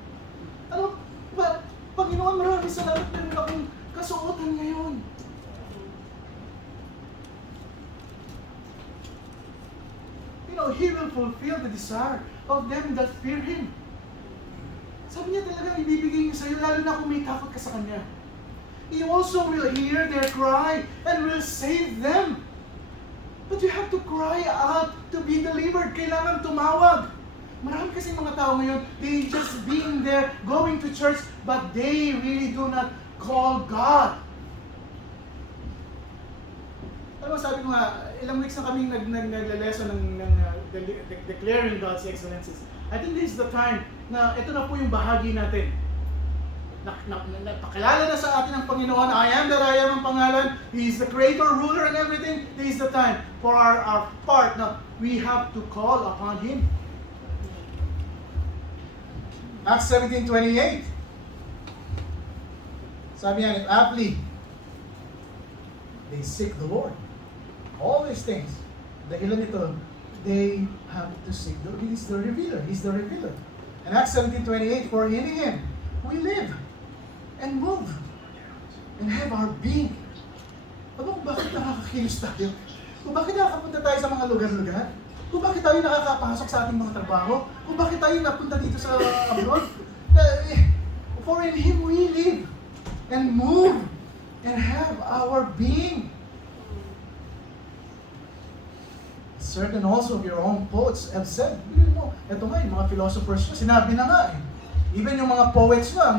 Ano ba? Panginoon, maraming salamat, meron akong kasuotan ngayon. He will fulfill the desire of them that fear Him. Sabi niya talagang ibibigay niya sa'yo, lalo na kung may takot ka sa Kanya. He also will hear their cry and will save them. But you have to cry out to be delivered. Kailangan tumawag. Marami kasi mga tao ngayon, they just being there, going to church, but they really do not call God. Alam mo, sabi ko nga, ilang weeks na kaming nagla-lesson ng declaring God's excellencies. I think this is the time na ito na po yung bahagi natin. Napakilala na sa atin ang Panginoon, I am that I am ang pangalan, He is the creator, ruler, and everything. This is the time for our part. Now, we have to call upon Him. Acts 17:28. Sabi niya, aptly, they seek the Lord. All these things, dahilan nito, they have to seek the Lord. He's the revealer. He's the revealer. And Acts 17:28, for in Him we live and move and have our being. Kung bakit nakakakilos tayo? Kung bakit nakakapunta tayo sa mga lugar-lugar? Kung bakit tayo nakakapasok sa ating mga trabaho? Kung bakit tayo napunta dito sa abroad? For in Him we live and move and have our being. Certain also of your own poets have said, ito nga, yung mga philosophers nyo, sinabi na nga eh. Even yung mga poets nyo,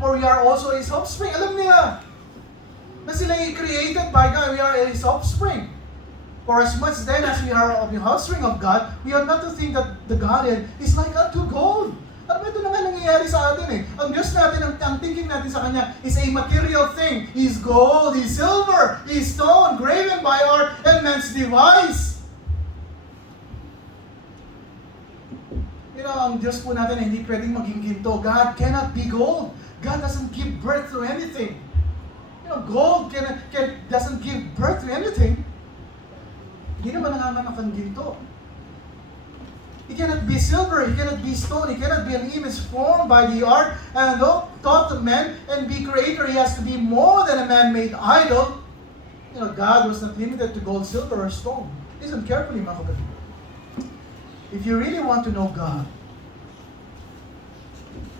for we are also His offspring. Alam niya na sila created by God, we are His offspring. For as much then as we are of the offspring of God, we are not to think that the Godhead is like unto gold. Ano ba ganito na nga nangyayari sa atin eh. Ang Diyos natin, ang thinking natin sa Kanya is a material thing. He's gold, He's silver, He's stone, graven by art and man's device. Ang Diyos po natin ay hindi pwedeng maging ginto. God cannot be gold. God doesn't give birth to anything. Gold doesn't give birth to anything. Hindi naman nanganganak ang ginto. He cannot be silver, He cannot be stone, He cannot be an image formed by the art and taught to men and be creator. He has to be more than a man-made idol. God was not limited to gold, silver, or stone. Listen carefully, mga kapatid. If you really want to know God,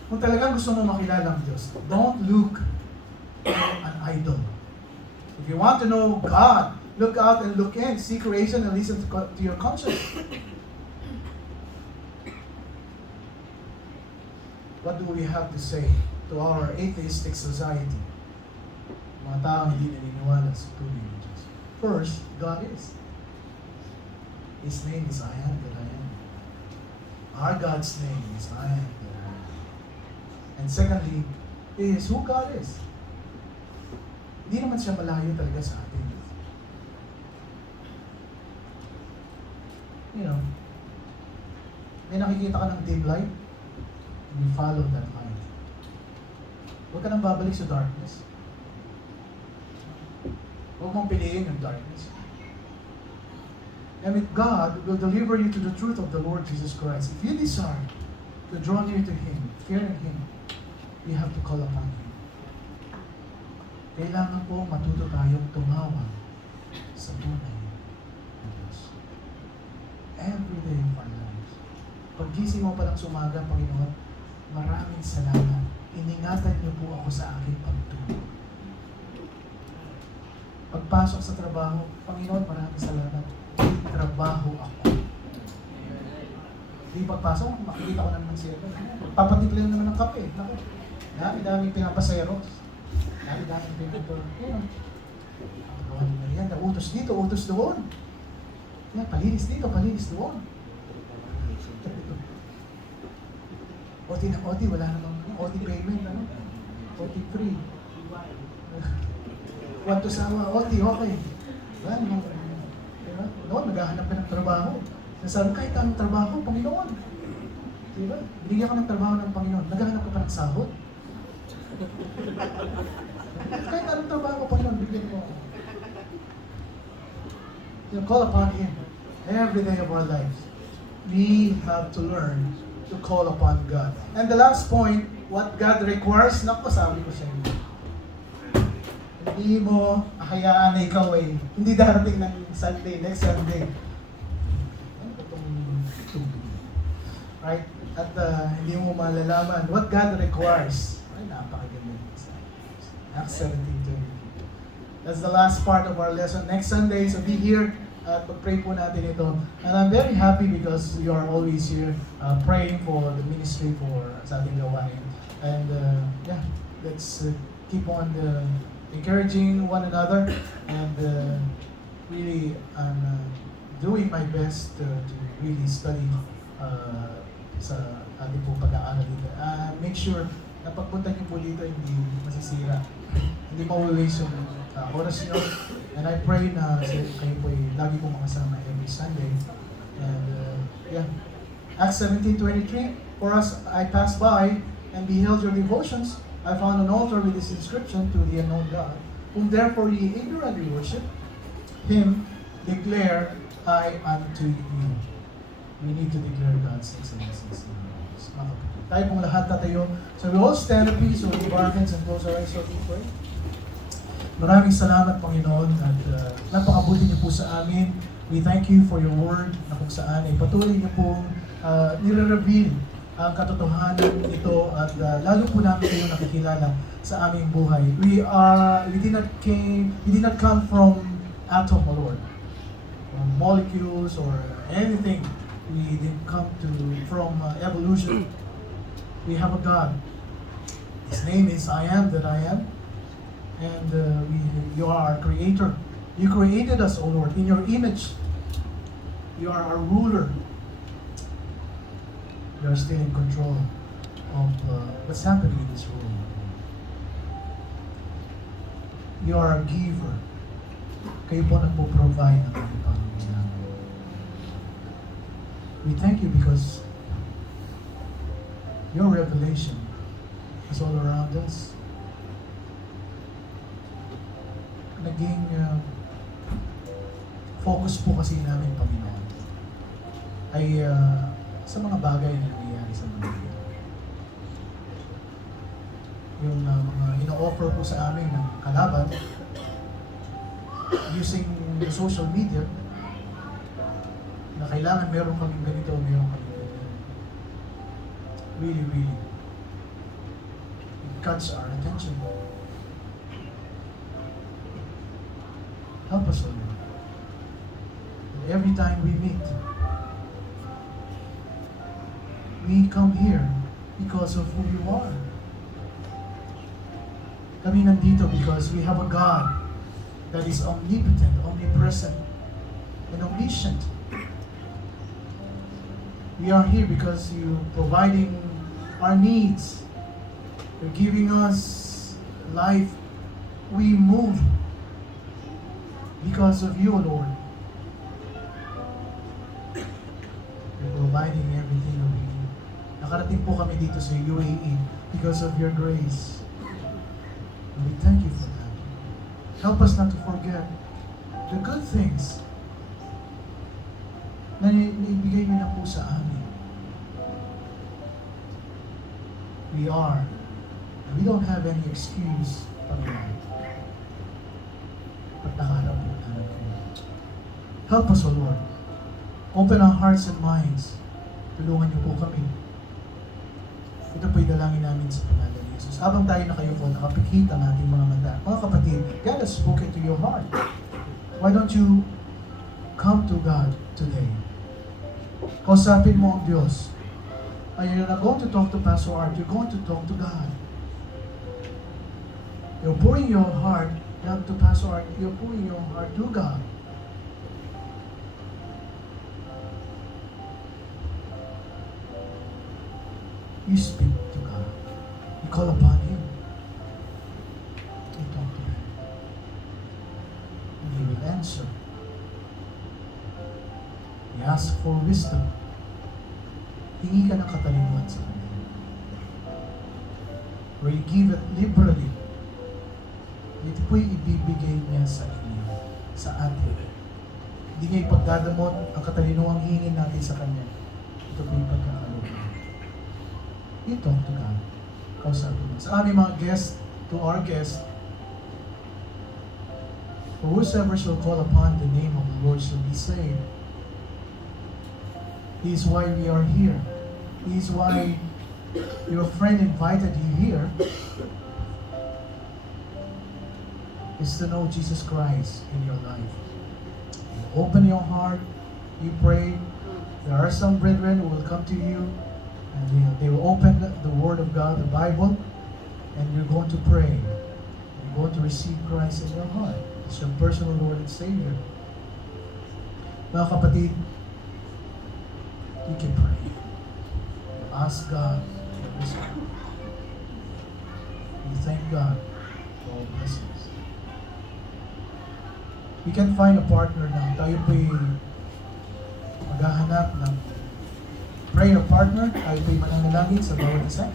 kung talagang gusto mo makilala ang Diyos, don't look at an idol. If you want to know God, look out and look in, see creation and listen to your conscience. What do we have to say to our atheistic society? Mga taong hindi naniniwala sa tunay na Diyos. First, God is. His name is I am that I am. Our God's name is I am that I am. And secondly, is who God is. Hindi naman siya malayo talaga sa atin. May nakikita ka ng dim light, and you follow that light. Huwag ka nang babalik sa darkness. Huwag mong piliin yung darkness. And with God will deliver you to the truth of the Lord Jesus Christ. If you desire to draw near to Him, fearing Him, you have to call upon Him. Kailangan po matuto tayong tumawag sa tunay na Diyos. Every day of our lives. Paggising mo palang sumaga, Panginoon, maraming salamat. Iningatan niyo po ako sa aking pagtulog. Pagpasok sa trabaho, Panginoon, maraming salamat. Trabaho ako. Di pagpasok, makikita ko na naman siya. Papatiklin naman ng kape. Naku, dami-daming pinapasero. Dami-daming pinapasero. Gawa nyo na yan. Utos dito, utos doon. Palinis dito, palinis doon. OT na OT, wala namang OT payment. OT free. Want to sawa, OT, okay. Wala namang noon, naghahanap ka ng trabaho. Nasabi, kahit anong trabaho, Panginoon. Diba? Binigyan ka ng trabaho ng Panginoon. Naghahanap ka pa ng sahod. Kahit anong trabaho, Panginoon, bigyan mo ako. Call upon Him every day of our lives. We have to learn to call upon God. And the last point, what God requires, naku, sabi ko sa inyo. Hindi mo hayaan na ikaw ay hindi darating ng Sunday, next Sunday. Ano ba itong tubig? Right? At hindi mo malalaman what God requires. Ay, napakaganda. Acts 17:20. That's the last part of our lesson. Next Sunday, so be here at pag-pray po natin ito. And I'm very happy because you are always here praying for the ministry for sa ating gawain. And let's keep on encouraging one another, and really I'm doing my best to really study sa ating po pag-aaral dito. Make sure na pagpunta niyo po dito hindi masisira, hindi ma-waste yung oras niyo. And I pray na kayo po ay lagi po makasama every Sunday. And Acts 17:23, for us I passed by and beheld your devotions. I found an altar with this inscription, to the unknown God, whom therefore ye ignorantly worship, Him declare I unto you. We need to declare God's excellencies in our lives. Tayo pong lahat tatayo. So we all stand up, please, so we bow our heads and close our eyes so we pray. Maraming salamat, Panginoon, at napakabuti niyo po sa amin. We thank you for your word na kung saan ay patuloy niyo pong nire-reveal ang katotohanan ito, at lalo po namin kayo nakikilala sa aming buhay. We did not come from atom, O Lord, from molecules or anything. We didn't come from evolution. We have a God. His name is I am that I am, and you are our creator. You created us, O Lord, in your image. You are our ruler. You are still in control of what's happening in this room. You are a giver. Kayo po nagpo-provide ng aming pangangailangan. We thank you because your revelation is all around us. Naging focus po kasi namin, Panginoon, ay sa mga bagay na nangyayari sa mundo. Yung mga ino-offer po sa amin ng kalaban using the social media na kailangan meron kaming ganito, meron kaming ganito. Really, really, it cuts our attention. Help us, Lord. And every time we meet, we come here because of who you are. Kami nandito because we have a God that is omnipotent, omnipresent, and omniscient. We are here because you're providing our needs. You're giving us life. We move because of you, Lord. You're providing everything that we need. Nakarating po kami dito sa UAE because of your grace. And we thank you for that. Help us not to forget the good things na naibigay niyo na po sa amin. We are, and we don't have any excuse, Panginoon. Pag nakaharap po namin kayo. Help us, O Lord. Open our hearts and minds. Tulungan niyo po kami. Ito po'y dalangin namin sa pangalan ni Jesus. Habang tayo nakayuko, nakapikit ang ating mga mata. Mga kapatid, God has spoken to your heart. Why don't you come to God today? Kausapin mo ang Diyos. And you're not going to talk to Pastor Art, you're going to talk to God. You're pouring your heart not to Pastor Art, you're pouring your heart to God. You speak to God. You call upon Him. You talk to Him. And He will answer. You ask for wisdom. Hingi ka ng katalinuhan sa Kanya. Where you give it liberally, ito po'y ibibigay niya sa inyo, sa atin. Hindi niya ipagdadamot ang katalinuhang hingin natin sa Kanya. Ito po'y pagkakalunan. You talk to God. Kausapin mo. Sa aming mga guests, to our guests, for whosoever shall call upon the name of the Lord shall be saved. He is why we are here. He is why your friend invited you here, is to know Jesus Christ in your life. You open your heart, you pray. There are some brethren who will come to you and they will open the Word of God, the Bible, and you're going to pray. You're going to receive Christ in your heart. It's your personal Lord and Savior. Mga kapatid, you can pray. You ask God for wisdom. You thank God for all blessings. We can find a partner now. Tayo po'y maghahanap ng prayer partner. Tayo po'y mananalangin sa bawat isa.